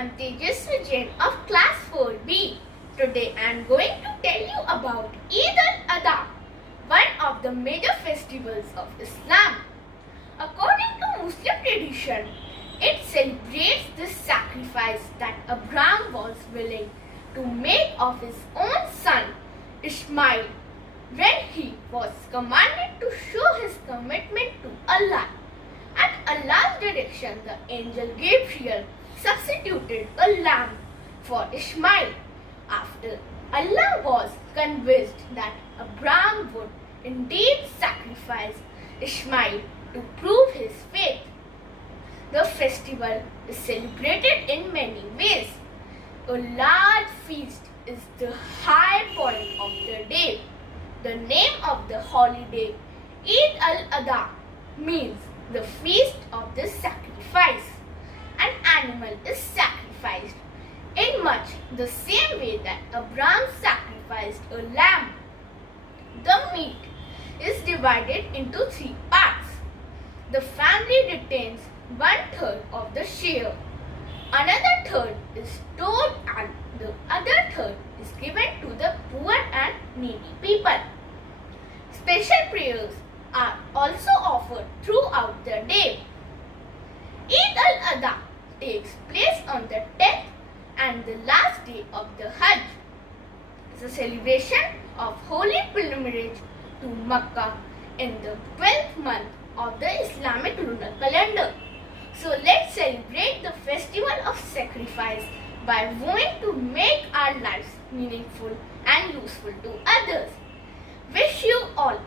am Tejasvi Jain of class 4B. Today I am going to tell you about Eid al-Adha, one of the major festivals of Islam. According to Muslim tradition, it celebrates the sacrifice that Abraham was willing to make of his own son Ishmael when he was commanded to show his commitment to Allah. At Allah's direction, the angel Gabriel substituted a lamb for Ishmael after Allah was convinced that Abraham would indeed sacrifice Ishmael to prove his faith. The festival is celebrated in many ways. A large feast is the high point of the day. The name of the holiday, Eid al-Adha, means the feast of the sacrifice. An animal is sacrificed in much the same way that Abraham sacrificed a lamb. The meat is divided into 3 parts. The family retains 1/3 of the share. Another third is stored and the other third is given to the poor and needy people. Special prayers are also offered throughout the day. Eid al-Adha takes place on the 10th and the last day of the Hajj. It's a celebration of holy pilgrimage to Makkah in the 12th month of the Islamic lunar calendar. So let's celebrate the festival of sacrifice by vowing to make our lives meaningful and useful to others. Wish you all